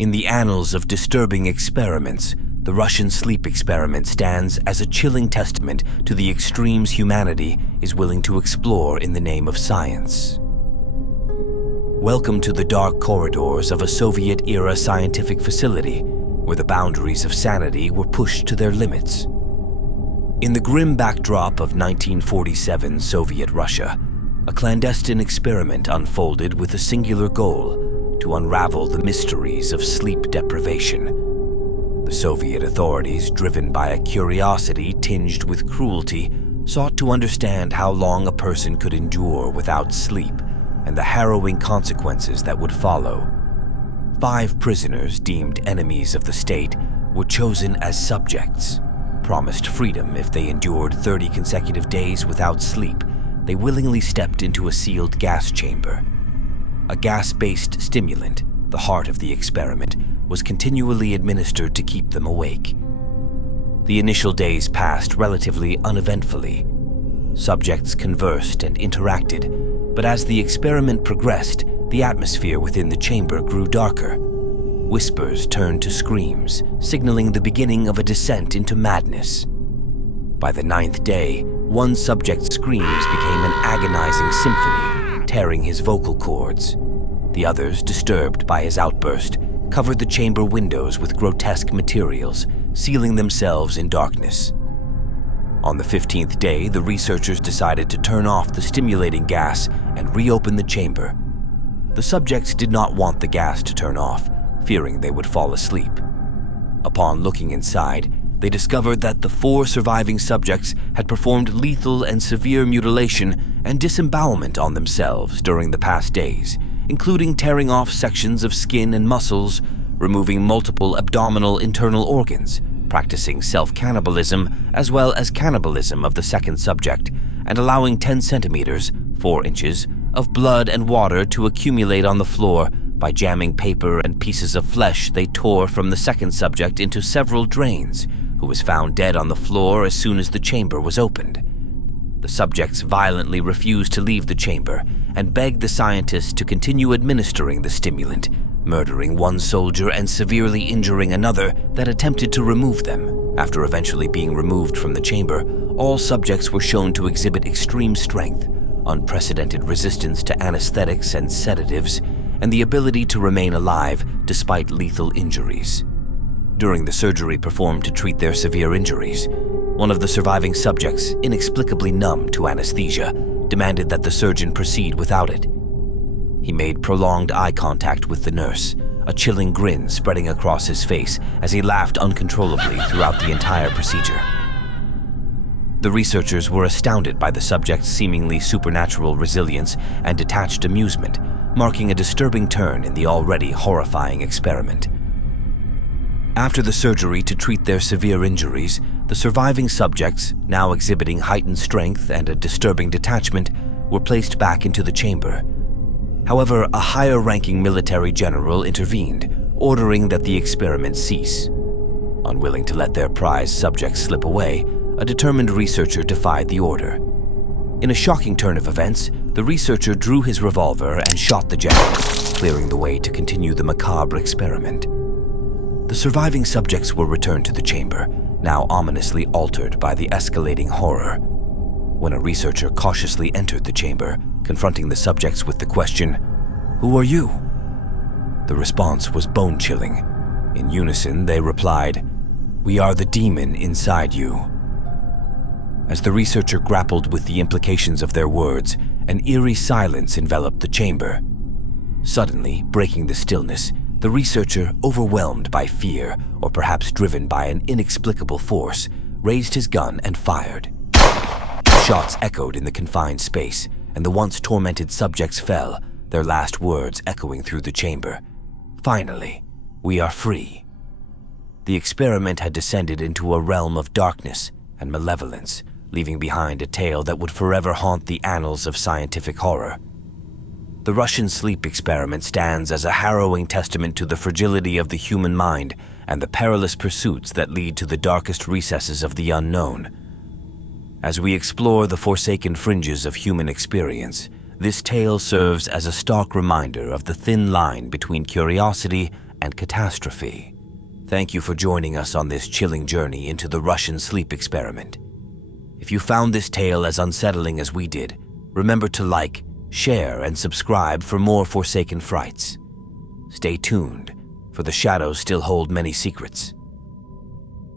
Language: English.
In the annals of disturbing experiments, the Russian sleep experiment stands as a chilling testament to the extremes humanity is willing to explore in the name of science. Welcome to the dark corridors of a Soviet-era scientific facility where the boundaries of sanity were pushed to their limits. In the grim backdrop of 1947 Soviet Russia, a clandestine experiment unfolded with a singular goal: to unravel the mysteries of sleep deprivation. The Soviet authorities, driven by a curiosity tinged with cruelty, sought to understand how long a person could endure without sleep and the harrowing consequences that would follow. 5 prisoners deemed enemies of the state were chosen as subjects. Promised freedom if they endured 30 consecutive days without sleep, they willingly stepped into a sealed gas chamber. A gas-based stimulant, the heart of the experiment, was continually administered to keep them awake. The initial days passed relatively uneventfully. Subjects conversed and interacted, but as the experiment progressed, the atmosphere within the chamber grew darker. Whispers turned to screams, signaling the beginning of a descent into madness. By the 9th day, one subject's screams became an agonizing symphony, tearing his vocal cords. The others, disturbed by his outburst, covered the chamber windows with grotesque materials, sealing themselves in darkness. On the 15th day, the researchers decided to turn off the stimulating gas and reopen the chamber. The subjects did not want the gas to turn off, fearing they would fall asleep. Upon looking inside, they discovered that the 4 surviving subjects had performed lethal and severe mutilation and disembowelment on themselves during the past days, including tearing off sections of skin and muscles, removing multiple abdominal internal organs, practicing self-cannibalism as well as cannibalism of the second subject, and allowing 10 centimeters, 4 inches, of blood and water to accumulate on the floor by jamming paper and pieces of flesh they tore from the second subject into several drains, who was found dead on the floor as soon as the chamber was opened. The subjects violently refused to leave the chamber and begged the scientists to continue administering the stimulant, murdering one soldier and severely injuring another that attempted to remove them. After eventually being removed from the chamber, all subjects were shown to exhibit extreme strength, unprecedented resistance to anesthetics and sedatives, and the ability to remain alive despite lethal injuries. During the surgery performed to treat their severe injuries, one of the surviving subjects, inexplicably numb to anesthesia, demanded that the surgeon proceed without it. He made prolonged eye contact with the nurse, a chilling grin spreading across his face as he laughed uncontrollably throughout the entire procedure. The researchers were astounded by the subject's seemingly supernatural resilience and detached amusement, marking a disturbing turn in the already horrifying experiment. After the surgery to treat their severe injuries, the surviving subjects, now exhibiting heightened strength and a disturbing detachment, were placed back into the chamber. However, a higher-ranking military general intervened, ordering that the experiment cease. Unwilling to let their prized subjects slip away, a determined researcher defied the order. In a shocking turn of events, the researcher drew his revolver and shot the general, clearing the way to continue the macabre experiment. The surviving subjects were returned to the chamber, now ominously altered by the escalating horror. When a researcher cautiously entered the chamber, confronting the subjects with the question, "Who are you?" The response was bone-chilling. In unison, they replied, "We are the demon inside you." As the researcher grappled with the implications of their words, an eerie silence enveloped the chamber. Suddenly, breaking the stillness, the researcher, overwhelmed by fear, or perhaps driven by an inexplicable force, raised his gun and fired. Shots echoed in the confined space, and the once tormented subjects fell, their last words echoing through the chamber. "Finally, we are free." The experiment had descended into a realm of darkness and malevolence, leaving behind a tale that would forever haunt the annals of scientific horror. The Russian sleep experiment stands as a harrowing testament to the fragility of the human mind and the perilous pursuits that lead to the darkest recesses of the unknown. As we explore the forsaken fringes of human experience, this tale serves as a stark reminder of the thin line between curiosity and catastrophe. Thank you for joining us on this chilling journey into the Russian sleep experiment. If you found this tale as unsettling as we did, remember to like, share, and subscribe for more Forsaken Frights. Stay tuned, for the shadows still hold many secrets.